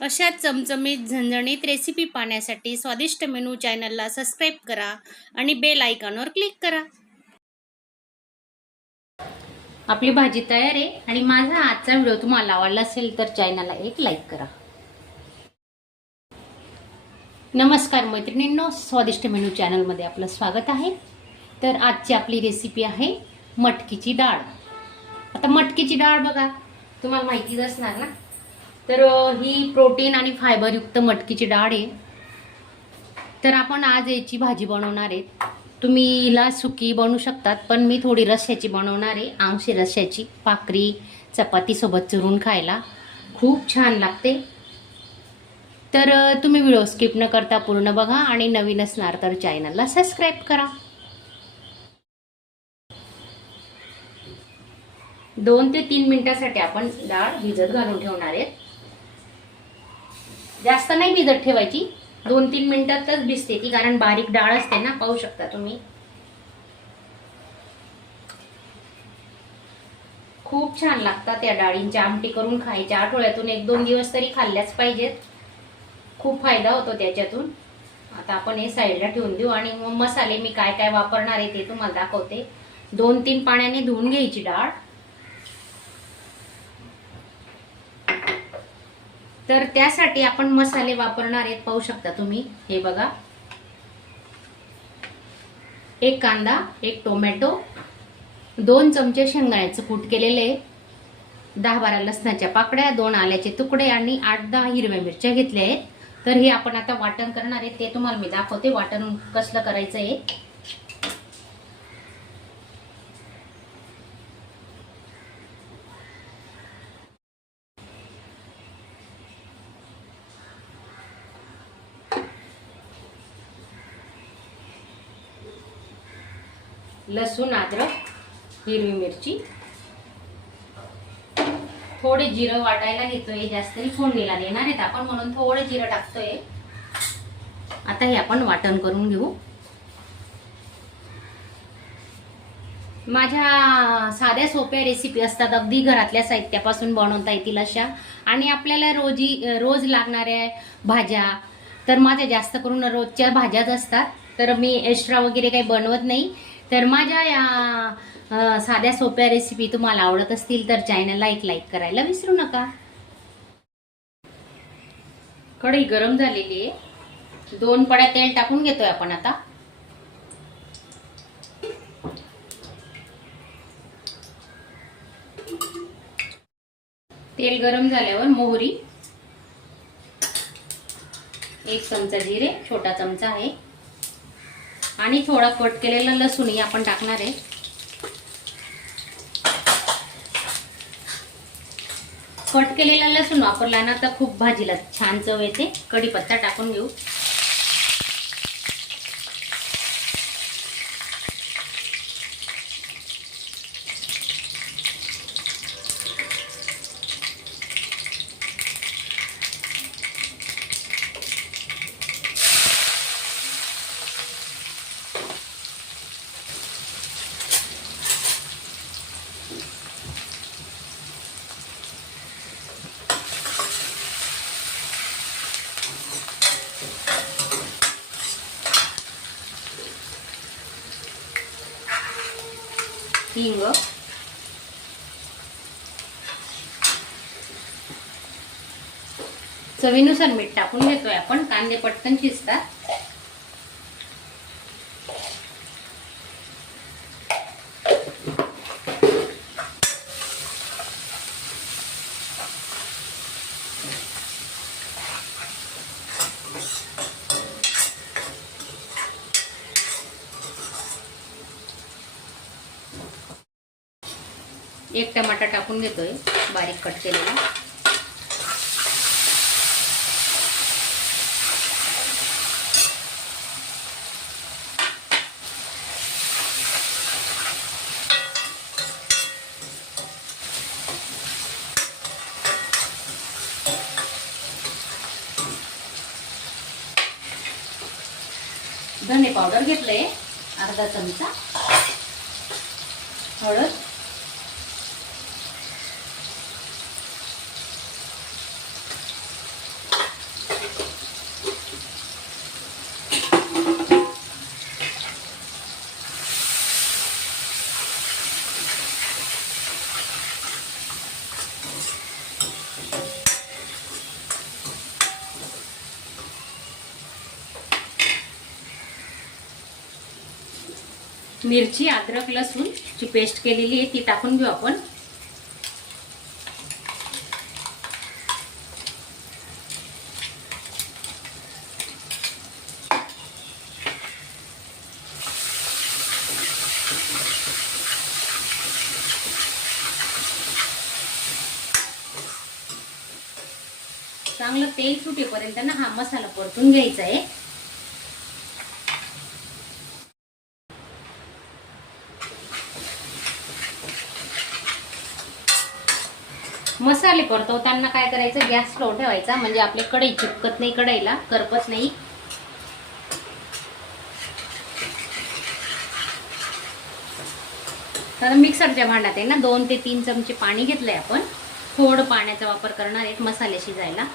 अशा चमचमीत झणझणीत रेसिपी पाहण्यासाठी स्वादिष्ट मेनू चॅनलला सबस्क्राईब करा आणि बेल आयकॉनवर क्लिक करा। आपली भाजी तयार आहे आणि माझा आजचा व्हिडिओ तुम्हाला आवडला असेल तर चॅनलला एक लाईक करा। नमस्कार मैत्रिणींनो, स्वादिष्ट मेनू चॅनलमध्ये आपलं स्वागत आहे। तर आजची आपली रेसिपी आहे मटकीची डाळ। आता मटकीची डाळ बघा, तुम्हाला माहितीच असणार ना। तर ही प्रोटीन आणि फायबर युक्त मटकीची डाळ आहे। तर आपण आज याची भाजी बनवणार आहे। तुम्ही हिला सुकी बनवू शकतात, पण मी थोडी रस्स्याची बनवणार आहे। आंशी रस्स्याची भाकरी चपाती सोबत चुरून खायला खूप छान लागते। तर तुम्ही व्हिडिओ स्किप न करता पूर्ण बघा आणि नवीन असणार तर चॅनलला सबस्क्राईब करा। 2 ते 3 मिनिटांसाठी आपण डाळ भिजत घालून ठेवणार आहे। जास्त नाही भिजत ठेवायची, 2-3 मिनिटातच भिजते ती, कारण बारीक डाळ असते ना, पाहू शकता तुम्ही। खूप छान लागतात त्या डाळींची आमटी करून खायची। आठवड्यातून 1-2 दिवस तरी खाल्ल्याच पाहिजेत, खूप फायदा होतो त्याच्यातून। आता आपण हे साईडला ठेवून देऊ आणि मग मसाले मी काय काय वापरणार आहे ते तुम्हाला दाखवते। 2-3 पाण्याने धुवून घ्यायची डाळ। तर त्यासाठी आपण मसाले वापरणार आहेत, पाहू शकता तुम्ही। हे बघा, 1 कांदा, 1 टोमॅटो, 2 चमचे शेंगदाण्याचं कूट केलेले, 10-12 लसणाच्या पाकळ्या, 2 आल्याचे तुकडे आणि 8-10 हिरव्या मिरच्या घेतल्या आहेत। तर हे आपण आता वाटण करणार आहे, ते तुम्हाला मी दाखवते वाटण कसलं करायचं आहे। लसूण, अद्रक, हिरवी मिरची, थोडे जिरं वाटायला घेतोय, जास्त नाही फोडणीला देणार आहेत आपण, म्हणून थोडे जिरं टाकतोय। आता हे आपण वाटण करून घेऊ। माझ्या साध्या सोप्या रेसिपी असतात, अगदी घरातल्या साहित्यापासून बनवता येतील अशा, आणि आपल्याला रोज लागणाऱ्या भाज्या। तर माझ्या जास्त करून रोजच्या भाज्याच असतात, तर मी एक्स्ट्रा वगैरे काही बनवत नाही। तर माझ्या या साध्या सोप्या रेसिपी तुम्हाला आवडत असतील तर चॅनलला एक लाईक करायला विसरू नका। कढई गरम झालेली आहे, 2 पड्या तेल टाकून घेतोय आपण आता। तेल गरम झाल्यावर मोहरी, 1 चमचा जिरे, छोटा चमचा आहे, आणि थोडा कट केलेला लसूण ही आपण टाकणार आहे। कट केलेला लसूण वापरला ना तर खूप भाजीला छान चव येते। कढीपत्ता टाकून घेऊ। हिंग, चवीनुसार मीठ टाकून घेतोय आपण, कांदे पटकन शिजतात। एक टमाटा टाकून घेतोय, बारीक कट केलेला। धने पावडर घेतले, अर्धा चमचा, हळद, मिरची, अद्रक, लसूण ची पेस्ट केलेली आहे ती टाकून घेऊ आपण. चांगलं तेल सुटेपर्यंत ना हा मसाला परतून घ्यायचा आहे. मसाले परतवताना काय करायचं, गॅस स्लो ठेवायचा म्हणजे आपले कढई चिपकत नाही, कढईला करपत नाही. तर मिक्सरच्या भांड्यात आहे ना 2 ते 3 चमचे पाणी घेतलंय आपण. थोडं पाण्याचा वापर करणार आहे मसाले शिजायला.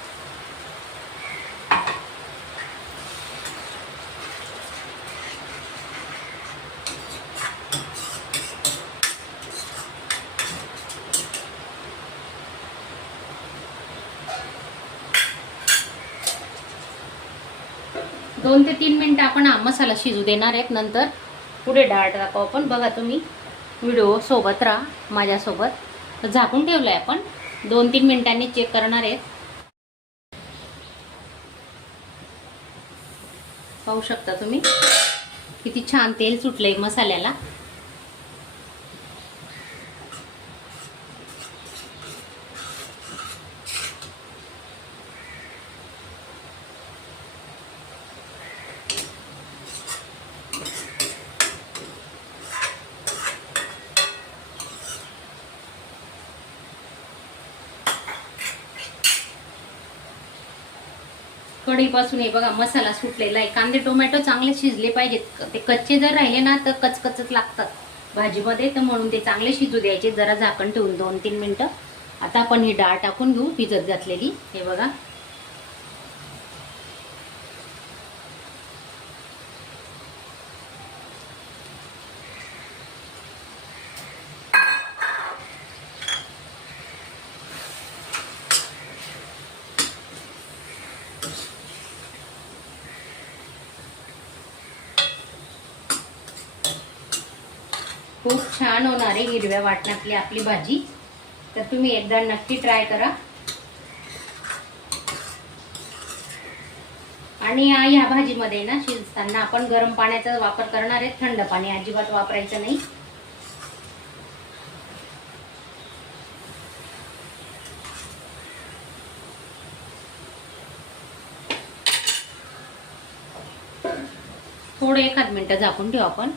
दोन ते 3 मिनिटं आपण हा मसाला शिजू देणार आहेत. नंतर पुढे डाळ टाकू आपण. बघा तुम्ही व्हिडिओ सोबत राहा माझ्यासोबत. झाकून ठेवलंय आपण. 2-3 मिनिटांनी चेक करणार आहेत. पाहू शकता तुम्ही किती छान तेल सुटलंय मसाल्याला. कढईपासून हे बघा मसाला सुटलेला आहे. कांदे टोमॅटो चांगले शिजले पाहिजेत. ते कच्चे जर राहिले ना तर कचकचच लागतात भाजीमध्ये, तर म्हणून ते चांगले शिजू द्यायचे जरा झाकण ठेवून 2-3 मिनिटं. आता आपण ही डाळ टाकून घेऊ भिजत घातलेली. हे बघा खूप छान होणार आहे हिरव्या वाटणातली आपली भाजी. तर तुम्ही एकदा नक्की ट्राय करा. आणि ह्या भाजीमध्ये ना शिजताना आपण गरम पाण्याचा वापर करणार आहे. थंड पाणी अजिबात वापरायचं नाही. थोडं 1 मिनिट झाकून ठेवू आपण.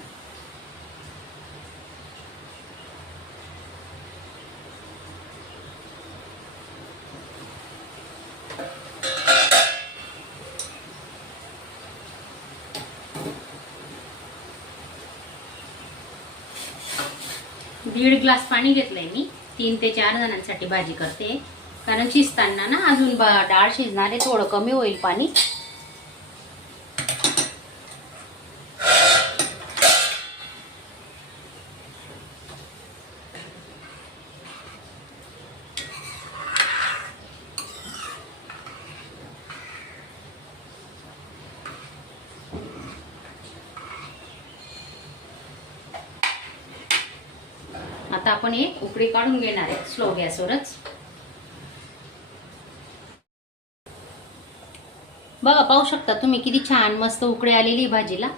दीड ग्लास पाणी घेतलंय मी. 3 ते 4 जणांसाठी भाजी करते. कारण शिजताना ना अजून डाळ शिजणार आहे, थोडं कमी होईल पाणी. आता आपण एक उकळी काढून घेणार आहे स्लो गॅसवरच. बघा पाहू शकता तुम्ही किती छान मस्त उकळी आलेली भाजीला.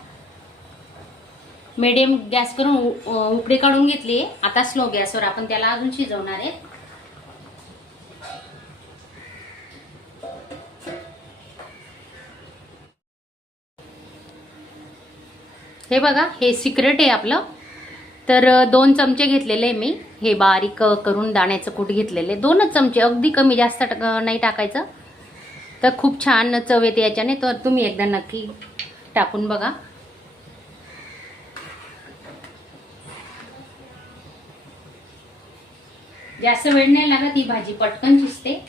मीडियम गॅस करून उकळी काढून घेतली. आता स्लो गॅसवर आपण त्याला अजून शिजवणार आहे. हे बघा हे सिक्रेट आहे आपलं. तर 2 चमचे घेतलेले आहे मी. हे बारीक करून दाण्याचं कूट घेतलेले 2च चमचे, अगदी कमी जास्त नाही टाकायचं. तर खूप छान चव येते याच्याने. तर तुम्ही एकदा नक्की टाकून बघा. जास्त वेळ नाही लागत, ही भाजी पटकन शिजते.